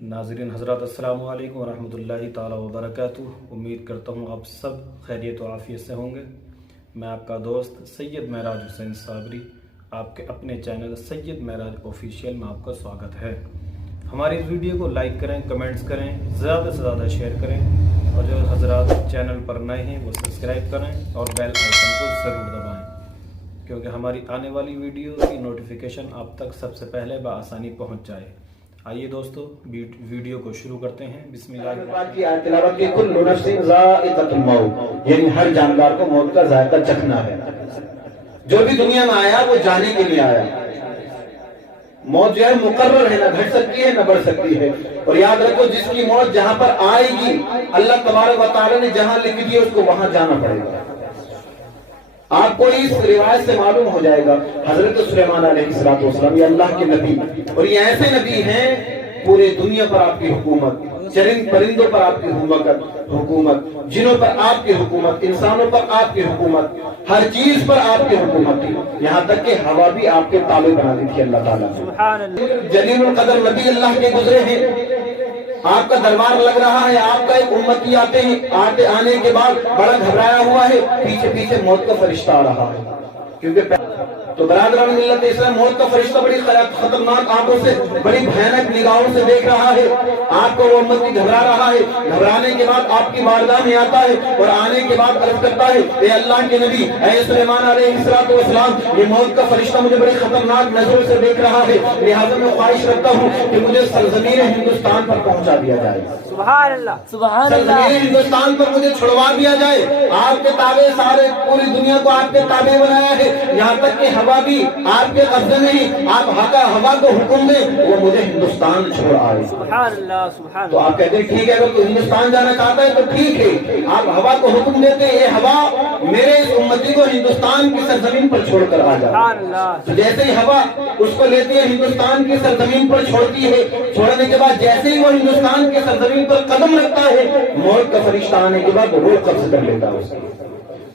नाज़रीन हज़रात अस्सलामु अलैकुम वरहमतुल्लाहि ताला वबरकातुहू। उम्मीद करता हूँ आप सब खैरियत व आफ़ियत से होंगे। मैं आपका दोस्त सैयद महराज हुसैन साबरी, आपके अपने चैनल सैयद महराज ऑफिशियल में आपका स्वागत है। हमारी इस वीडियो को लाइक करें, कमेंट्स करें, ज़्यादा से ज़्यादा शेयर करें और जो हज़रात चैनल पर नए हैं वो सब्सक्राइब करें और बेल आइकन को ज़रूर दबाएँ, क्योंकि हमारी आने वाली वीडियो की नोटिफिकेशन आप तक सबसे पहले बआसानी पहुँच जाए। आइए दोस्तों वीडियो को शुरू करते हैं। बिस्मिल्लाह यानी हर जानवर को मौत का जायका चखना है। जो भी दुनिया में आया वो जाने के लिए आया। मौत जो है मुकर्रर है, ना घट सकती है ना बढ़ सकती है। और याद रखो, जिसकी मौत जहां पर आएगी अल्लाह तबारक व तआला ने जहां लिख दी है उसको वहां जाना पड़ेगा। आपको इस रिवायत से मालूम हो जाएगा, हजरत सुलेमान अलैहिस्सलाम ये अल्लाह के नबी, और ये ऐसे नबी हैं पूरे दुनिया पर आपकी हुकूमत, चरिंद परिंदों पर आपकी हुकूमत, जिनों पर आपकी हुकूमत, इंसानों पर आपकी हुकूमत, हर चीज पर आपकी हुकूमत थी। यहाँ तक कि हवा भी आपके ताबे बना दी थी अल्लाह ताला ने। जलीलुल कदर नबी अल्लाह के गुजरे हैं, आपका दरबार लग रहा है, आपका एक उम्मती आते हैं, आने के बाद बड़ा घबराया हुआ है, पीछे पीछे मौत का फरिश्ता आ रहा है। क्योंकि तो बरादरान मिल्लत इस्लाम, मौत का फरिश्ता बड़ी खतरनाक आंखों से, बड़ी भयानक निगाहों से देख रहा है। आपको वो उम्मती घबरा रहा है। घबराने के बाद आपकी बारगाह में आता है और आने के बाद अर्ज करता है, ए अल्लाह के नबी, ए सुलेमान अलैहिस्सलाम, ये मौत का फरिश्ता मुझे बड़ी खतरनाक नजरों से देख रहा है, लिहाजा मैं ख्वाहिश रखता हूँ कि मुझे सरजमीन हिंदुस्तान पर पहुंचा दिया जाए। सुभान अल्लाह, सुभान अल्लाह। सरजमीन हिंदुस्तान पर मुझे छुड़वा दिया जाए। आपके ताबे, सारे पूरी दुनिया को आपके ताबे बनाया है, यहाँ तक कि हवा भी आपके कब्जे में ही। आप हवा को हुक्म दें वो मुझे हिंदुस्तान छोड़ आए। सुभान अल्लाह, सुभान। तो आप कहते हैं ठीक है, अगर कोई हिंदुस्तान जाना चाहता है तो ठीक है, आप हवा को हुक्म देते हैं, ये हवा मेरे इस उम्मती को हिंदुस्तान की सरजमीन पर छोड़कर आ जाए। तो जैसे ही हवा उसको लेती है, हिंदुस्तान की सरजमीन पर छोड़ती है, छोड़ने के बाद जैसे ही वो हिंदुस्तान की सरजमीन पर कदम रखता है, मौत का फरिश्ता आने के बाद वो कब्ज कर लेता है उसको।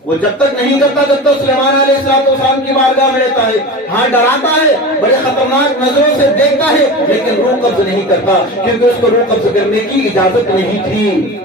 वो जब तक नहीं करता जब तक सुलेमान अलैहिस्सलाम की बारगाह में रहता है। हाँ, डराता है, बड़े खतरनाक नजरों से देखता है, लेकिन रूह कब्ज नहीं करता, क्योंकि उसको रूह कब्ज करने की इजाजत नहीं थी।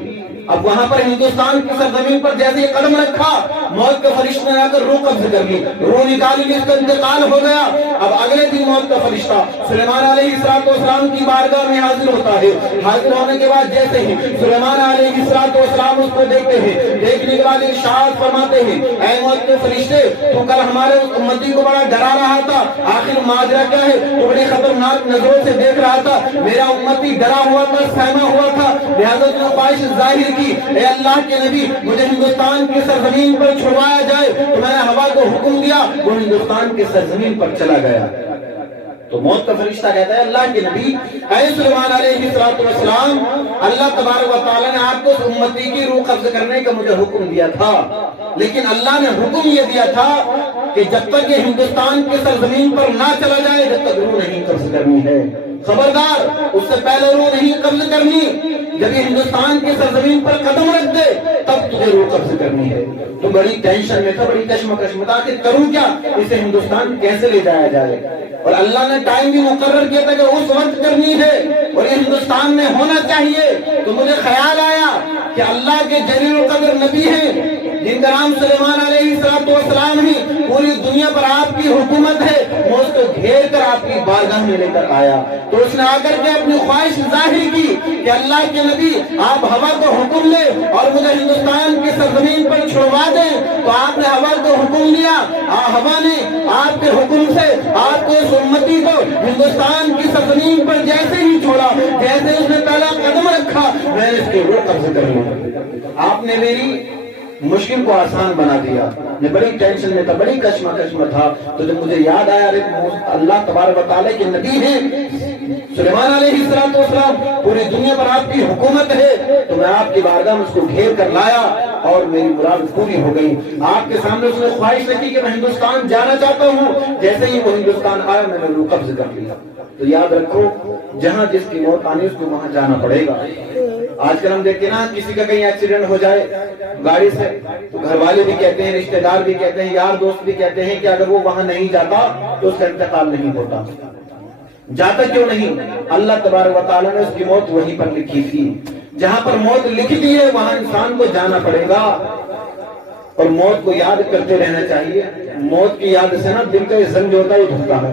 अब वहां पर हिंदुस्तान की सरजमीन पर जैसे ही कदम रखा, मौत के फरिश्ते ने आकर रूह कब्ज कर ली, रूह निकाली, इसका इंतकाल हो गया। अब अगले दिन मौत का फरिश्ता सुलेमान अलैहिस्सलाम की बारगाह में हाजिर होता है। हाजिर होने के बाद जैसे ही सुलेमान अलैहिस्सलाम उसको देखते हैं, देखने के बाद इरशाद फरमाते हैं, ऐ मौत के फरिश्ते, तू कल हमारे उम्मती को बड़ा डरा रहा था, आखिर माजरा क्या है? तू बड़ी खतरनाक नजरों से देख रहा था, मेरा उम्मती डरा हुआ था, सहमा हुआ था, लिहाजा तूने ख्वाहिश जाहिर की, ए अल्लाह के नबी, मुझे हिंदुस्तान की सरजमीन पर छुड़वाया जाए। तो मैंने हवा को हुक्म दिया, वो हिंदुस्तान की सरजमीन पर चला गया। तो मौत का फरिश्ता कहता है, अल्लाह के नबी, ऐ सुलेमान अलैहिस्सलाम, अल्लाह तबारक व तआला ने आपको उस उम्मती की रूह कब्ज करने का मुझे हुक्म दिया था, लेकिन अल्लाह ने हुक्म ये दिया था कि जब तक ये हिंदुस्तान की सरजमीन पर ना चला जाए, जब तक रूह नहीं कब्ज करनी है। खबरदार, उससे पहले रूह नहीं कब्ज करनी। जब ये हिंदुस्तान की सरजमीन पर कदम रख दे तब तुझे रूह कब्ज करनी है। तो बड़ी टेंशन में था, बड़ी कश्मकश में था कि करूं क्या, इसे हिंदुस्तान कैसे ले जाया जाए। और अल्लाह ने टाइम भी मुकर्रर किया था कि उस वक्त करनी है और ये हिंदुस्तान में होना चाहिए। तो मुझे ख्याल आया कि अल्लाह के जलीलुल कदर नबी हैं, जिनका नाम सुलेमान अलैहिस्सलाम है, पूरी दुनिया पर आपकी हुकूमत है, मैं उसको घेर कर आपकी बारगाह में लेकर आया। तो उसने आकर के अपनी ख्वाहिश जाहिर की कि अल्लाह के नबी, आप हवा को हुक्म ले और मुझे हिंदुस्तान की सरजमीन पर छुड़वा दें। तो आपने हवा को हुक्म दिया, हवा ने आपके हुक्म से आपको इस उम्मती को हिंदुस्तान की सरजमीन पर जैसे ही छोड़ा, जैसे उसने पहला कदम रखा, मैंने इसके रूह कब्ज कर लिया। आपने मेरी मुश्किल को आसान बना दिया। मैं बड़ी टेंशन में था, बड़ी कश्मकश में था, तो जब मुझे याद आया अल्लाह तबारक व तआला के नबी हैं सुलेमान अलैहिस्सलाम, पूरी दुनिया पर आपकी हुकूमत है, तो मैं आपकी बारगाह में उसको घेर कर लाया और मेरी मुराद पूरी हो गई। आपके सामने उसने ख्वाहिश रखी कि मैं हिंदुस्तान जाना चाहता हूँ, जैसे ही वो हिंदुस्तान आया मैंने रूह कब्ज कर लिया। तो याद रखो, जहाँ जिसकी मौत आनी उसको वहां जाना पड़ेगा। आजकल हम देखते हैं ना, किसी का कहीं एक्सीडेंट हो जाए गाड़ी से, तो घर वाले भी कहते हैं, रिश्तेदार भी कहते हैं, यार दोस्त भी कहते हैं कि अगर वो वहां नहीं जाता तो उसका इंतकाल नहीं होता। जाता क्यों नहीं? अल्लाह तबारक व तआला ने उसकी मौत वहीं पर लिखी थी। जहां पर मौत लिख दी है वहां इंसान को जाना पड़ेगा और मौत को याद करते रहना चाहिए। मौत की याद से ना दिल का जंग जो होता है वो धुकता है,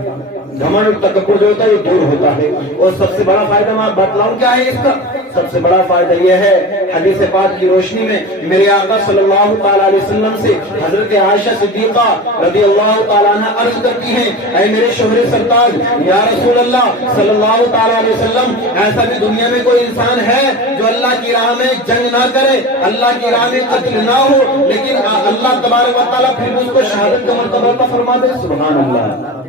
घमंड और तकब्बुर जो होता है वो दूर होता है। और सबसे बड़ा फायदा मैं बतलाऊं क्या है इसका? सबसे बड़ा फायदा यह है, हदीस पाक की रोशनी में मेरे आका सल्लल्लाहु ताला अलैहि वसल्लम से हजरत आयशा सिद्दीका रज़ियल्लाहु ताला अन्हा अर्ज करती हैं, ऐ मेरे शोहरे सरताज या रसूल अल्लाह सल्लल्लाहु ताला अलैहि वसल्लम, ऐसा भी दुनिया में कोई इंसान है जो अल्लाह की राह में जंग ना करे, अल्लाह की राह में कत्ल ना हो, लेकिन अल्लाह तबारक व तआला फिर उसको शहादत का मर्तबा फरमा दे? सुभान अल्लाह।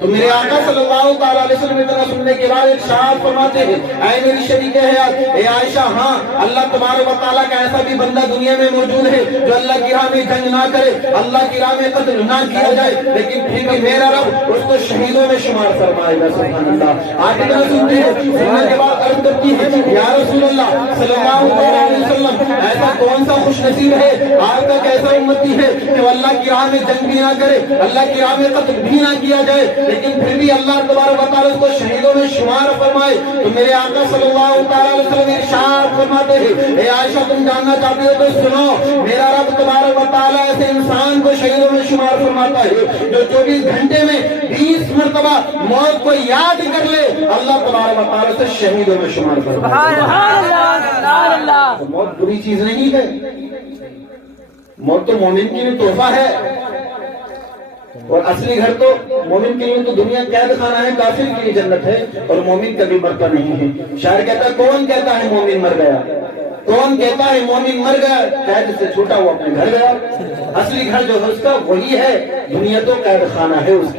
तो मेरे आका सल्लल्लाहु ताला अलैहि वसल्लम इतना सुनने के बाद इरशाद फरमाते हैं, ऐ मेरी शरीके हयात ए आयशा, हाँ अल्लाह तबारक व तआला का ऐसा भी बंदा दुनिया में मौजूद है जो अल्लाह की राह में जंग ना करे, अल्लाह की राह में कत्ल ना किया जाए, लेकिन फिर भी मेरा रब उसको शहीदों में शुमार फरमाएगा। सुभान अल्लाह। आगे क्या सुनते हैं? सुनने के बाद अर्ज करती है, या रसूल अल्लाह सल्लल्लाहु अलैहि वसल्लम, ऐसा कौन सा खुश नसीब है, आपका कैसा उम्मती है कि अल्लाह की राह में जंग भी ना करे, अल्लाह की राह में कत्ल भी ना किया जाए, लेकिन फिर भी अल्लाह तबारक व तआला उसको शहीदों में शुमार फरमाए। तो मेरे आका सल्लल्लाहु अलैहि वसल्लम इरशाद फरमाते हैं, ए आयशा तुम जानना चाहते हो तो सुनो, मेरा रब तबारक व तआला ऐसे इंसान को शहीदों में शुमार फरमाता है जो 24 घंटे में 20 मरतबा मौत को याद कर ले, अल्लाह तबारक व तआला से शहीदों में शुमार फरमाता है। तो मौत बुरी चीज नहीं है, मौत तो मोमिन के लिए तोहफा है, और असली घर तो मोमिन के लिए तो दुनिया कैद खाना है, काफिर के लिए जन्नत है, और मोमिन कभी मरता नहीं है। शायर कहता है, कौन कहता है मोमिन मर गया, कौन कहता है मोमिन मर गया, कैद से छूटा वो अपने घर गया। असली घर जो है उसका वही है, दुनिया तो कैद खाना है उसका।